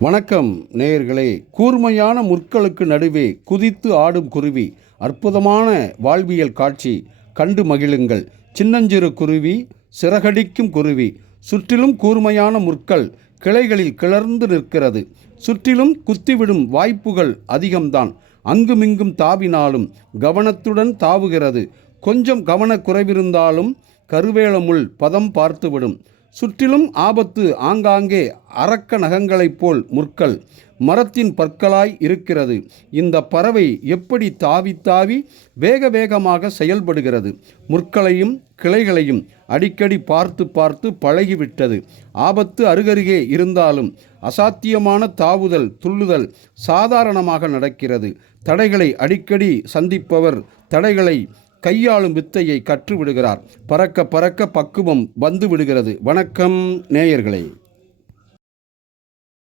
வணக்கம் நேயர்களே. கூர்மையான முற்களுக்கு நடுவே குதித்து ஆடும் குருவி, அற்புதமான வாழ்வியல் காட்சி கண்டு மகிழுங்கள். சின்னஞ்சிறு குருவி, சிறகடிக்கும் குருவி, சுற்றிலும் கூர்மையான முற்கள் கிளைகளில் கிளர்ந்து நிற்கிறது. சுற்றிலும் குத்திவிடும் வாய்ப்புகள் அதிகம்தான். அங்குமிங்கும் தாவினாலும் கவனத்துடன் தாவுகிறது. கொஞ்சம் கவனக்குறைவிருந்தாலும் கருவேலமுள் பதம் பார்த்துவிடும். சுற்றிலும் ஆபத்து. ஆங்காங்கே அரக்க நகங்களைப் போல் முற்கள் மரத்தின் பற்களாய் இருக்கிறது. இந்த பறவை எப்படி தாவி தாவி வேக வேகமாக செயல்படுகிறது. முற்களையும் கிளைகளையும் அடிக்கடி பார்த்து பார்த்து பழகிவிட்டது. ஆபத்து அருகருகே இருந்தாலும் அசாத்தியமான தாவுதல் துள்ளுதல் சாதாரணமாக நடக்கிறது. தடைகளை அடிக்கடி சந்திப்பவர் தடைகளை கையாளும் வித்தையை கற்றுவிடுகிறார். பறக்க பறக்க பக்குவம் வந்து விடுகிறது. வணக்கம் நேயர்களே.